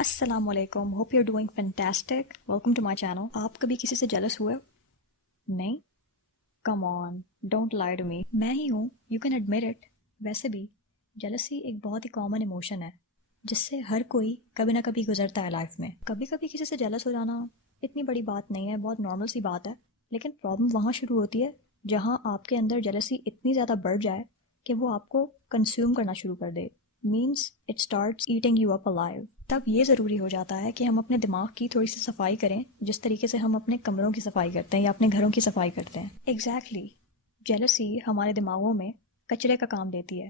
السلام علیکم. Hope you are doing fantastic. Welcome to my channel. آپ کبھی کسی سے جیلس ہوئے؟ نہیں؟ Come on, don't lie to me. میں ہی ہوں، یو کین ایڈمٹ اٹ. ویسے بھی جیلسی ایک بہت ہی کامن ایموشن ہے جس سے ہر کوئی کبھی نہ کبھی گزرتا ہے لائف میں. کبھی کبھی کسی سے جیلس ہو جانا اتنی بڑی بات نہیں ہے، بہت نارمل سی بات ہے. لیکن پرابلم وہاں شروع ہوتی ہے جہاں آپ کے اندر جیلسی اتنی زیادہ بڑھ جائے کہ وہ آپ کو کنزیوم کرنا شروع کر دے. Means it starts eating you up alive. تب یہ ضروری ہو جاتا ہے کہ ہم اپنے دماغ کی تھوڑی سی صفائی کریں، جس طریقے سے ہم اپنے کمروں کی صفائی کرتے ہیں یا اپنے گھروں کی صفائی کرتے ہیں. ایگزیکٹلی. جیلسی ہمارے دماغوں میں کچرے کا کام دیتی ہے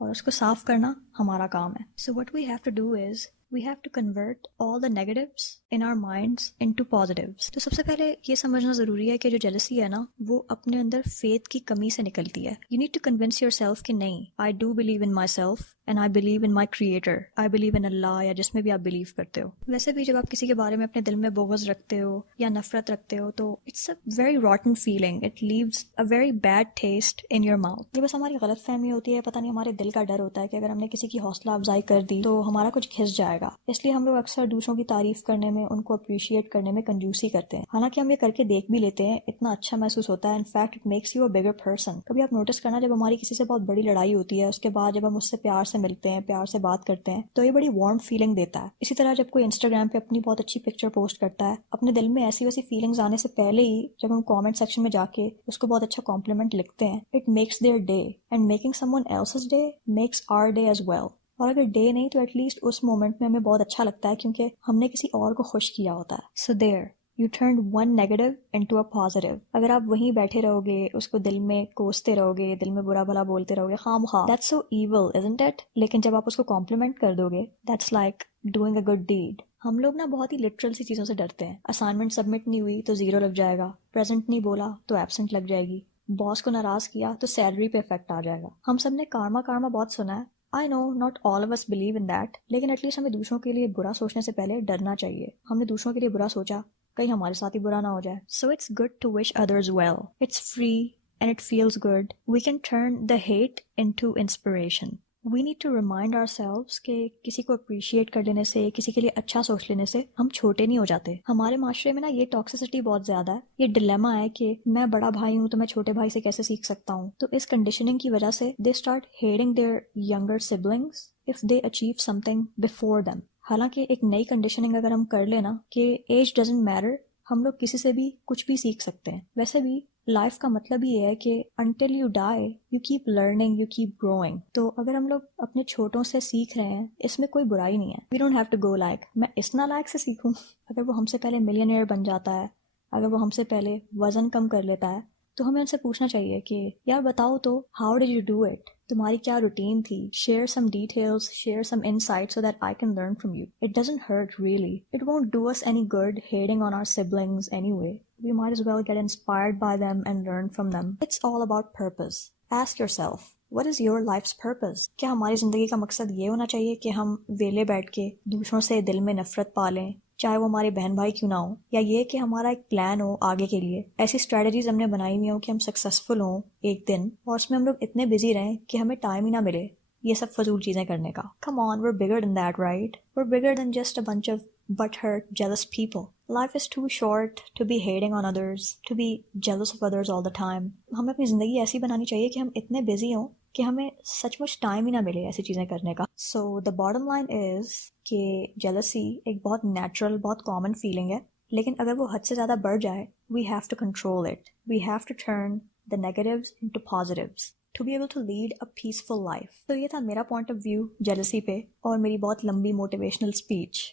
اور اس کو صاف کرنا ہمارا کام ہے. So what we have to do is we have to convert all the negatives in our minds into positives. تو سب سے پہلے یہ سمجھنا ضروری ہے کہ جو جیلسی ہے نا وہ اپنے اندر فیتھ کی کمی سے نکلتی ہے. You need to convince yourself کہ نہیں، I do believe in myself and I believe in my creator. I believe in Allah یا جس میں بھی آپ بلیو کرتے ہو. ویسے بھی جب آپ کسی کے بارے میں اپنے دل میں بغض رکھتے ہو یا نفرت رکھتے ہو تو it's a very rotten feeling. It leaves a very bad taste in your mouth. یہ بس ہماری غلط فہمی ہوتی ہے، پتہ نہیں ہمارے دل کا ڈر ہوتا ہے کہ اگر ہم نے کسی کی حوصلہ افزائی کر دی تو ہمارا کچھ گھس جائے گا. اس لیے ہم لوگ اکثر دوسروں کی تعریف کرنے میں، ان کو اپریشیٹ کرنے میں کنجوسی کرتے ہیں. حالانکہ ہم یہ کر کے دیکھ بھی لیتے ہیں، اتنا اچھا محسوس ہوتا ہے. In fact it makes you a bigger person. کبھی آپ نوٹس کرنا، جب ہماری کسی سے بہت بڑی لڑائی ہوتی ہے، اس کے بعد جب ہم اس سے پیار سے ملتے ہیں، پیار سے بات کرتے ہیں، تو یہ بڑی وارم فیلنگ دیتا ہے. اسی طرح جب کوئی انسٹاگرام پہ اپنی بہت اچھی پکچر پوسٹ کرتا ہے، اپنے دل میں ایسی ویسی فیلنگز آنے سے پہلے ہی جب ہم کامنٹ سیکشن میں جا کے اس کو بہت اچھا کمپلیمنٹ لکھتے ہیں، it makes their day. And making someone else's day makes our day as well. اور اگر ڈے نہیں تو ایٹ لیسٹ اس مومنٹ میں ہمیں بہت اچھا لگتا ہے کیونکہ ہم نے کسی اور کو خوش کیا ہوتا ہے. So there you turned one negative into a positive. اگر آپ وہیں بیٹھے رہو گے، اس کو دل میں کوستے رہو گے، دل میں برا بھلا بولتے رہو گے خواہ مخواہ، that's so evil isn't it. لیکن جب آپ اس کو کمپلیمنٹ کر دو گے، that's like doing a good deed. ہم لوگ نا بہت ہی لٹرل سی چیزوں سے ڈرتے ہیں. اسائنمنٹ سبمٹ نہیں ہوئی تو 0 لگ جائے گا، پریزنٹ نہیں بولا تو ایبسنٹ لگ جائے گی، باس کو ناراض کیا تو سیلری پہ افیکٹ آ جائے گا. ہم سب نے کارما بہت سنا ہے. I know not all of us believe in that، لیکن ایٹ لیسٹ ہمیں دوسروں کے لیے برا سوچنے سے پہلے ڈرنا چاہیے. ہم نے دوسروں کے لیے برا سوچا، کہیں ہمارے ساتھ ہی برا نہ ہو جائے. So it's good to wish others well. It's free and it feels good. We can turn the hate into inspiration. We need to remind ourselves کہ کسی کو اپریشیٹ کر لینے سے، کسی کے لیے اچھا سوچ لینے سے ہم چھوٹے نہیں ہو جاتے. ہمارے معاشرے میں نا یہ ٹاکسسٹی بہت زیادہ ہے. یہ ڈلیما ہے کہ میں بڑا بھائی ہوں تو میں چھوٹے بھائی سے کیسے سیکھ سکتا ہوں. تو اس کنڈیشننگ کی وجہ سے they start hating their younger siblings if they achieve something before them. حالانکہ ایک نئی کنڈیشننگ اگر ہم کر لینا کہ ایج ڈزنٹ میٹر، ہم لوگ کسی سے بھی کچھ بھی سیکھ سکتے ہیں. ویسے بھی لائف کا مطلب یہ ہے کہ until you die you keep learning, you keep growing. تو اگر ہم لوگ اپنے چھوٹوں سے سیکھ رہے ہیں، اس میں کوئی برائی نہیں ہے. we don't have to go like میں اس نالائق سے سیکھوں. اگر وہ ہم سے پہلے ملینئر بن جاتا ہے، اگر وہ ہم سے پہلے وزن کم کر لیتا ہے، تو ہمیں ان سے پوچھنا چاہیے کہ یار بتاؤ تو how did you do it؟ تمہاری کیا روٹین تھی؟ Share some details, share some insight so that I can learn from you. It doesn't hurt really. It won't do us any good hating on our siblings anyway. We might as well get inspired by them and learn from them. It's all about purpose. Ask yourself, what is your life's purpose? کیا ہماری زندگی کا مقصد یہ ہونا چاہیے کہ ہم ویلے بیٹھ کے دوسروں سے دل میں نفرت پالیں، چاہے وہ ہمارے بہن بھائی کیوں نہ ہو، یا یہ کہ ہمارا ایک پلان ہو آگے کے لیے، ایسی اسٹریٹجیز ہم نے بنائی ہوئی ہوں کہ ہم سکسیزفل ہوں ایک دن، اور اس میں ہم لوگ اتنے بزی رہیں کہ ہمیں ٹائم ہی نہ ملے یہ سب فضول چیزیں کرنے کا. Come on, we're bigger than that, right? We're bigger than just a bunch of butthurt, jealous people. Life is too short to be hating on others, to be jealous of others all the time. ہمیں اپنی زندگی ایسی بنانی چاہیے کہ ہم اتنے busy ہوں کہ ہمیں سچ مچ ٹائم ہی نہ ملے ایسی چیزیں کرنے کا. So the bottom line is کہ jealousy ایک بہت نیچرل، بہت کامن فیلنگ ہے، لیکن اگر وہ حد سے زیادہ بڑھ جائے we have to control it. We have to turn the negatives into positives to be able to lead a peaceful life. تو یہ تھا میرا پوائنٹ آف ویو jealousy پہ اور میری بہت لمبی موٹیویشنل اسپیچ.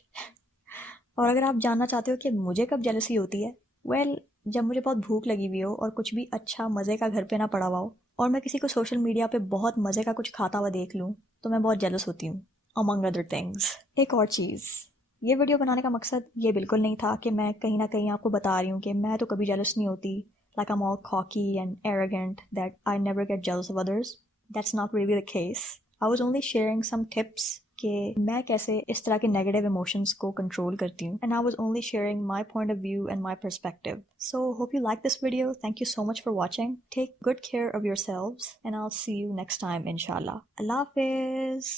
اور اگر آپ جاننا چاہتے ہو کہ مجھے کب jealousy ہوتی ہے، جب مجھے بہت بھوک لگی ہوئی ہو اور کچھ بھی اچھا مزے کا گھر پہ نہ پڑا ہوا ہو اور میں کسی کو سوشل میڈیا پہ بہت مزے کا کچھ کھاتا ہوا دیکھ لوں تو میں بہت jealous ہوتی ہوں among other things. ایک اور چیز، یہ ویڈیو بنانے کا مقصد یہ بالکل نہیں تھا کہ میں کہیں نہ کہیں آپ کو بتا رہی ہوں کہ میں تو کبھی jealous نہیں ہوتی، like I'm all cocky and arrogant that I never get jealous of others. That's not really the case. I was only sharing some tips کہ میں کیسے اس طرح کے نیگیٹو ایموشنز کو کنٹرول کرتی ہوں. And I was only sharing my point of view and my perspective. So hope you like this video. Thank you so much for watching. Take good care of yourselves and I'll see you next time inshallah. Allah Hafiz.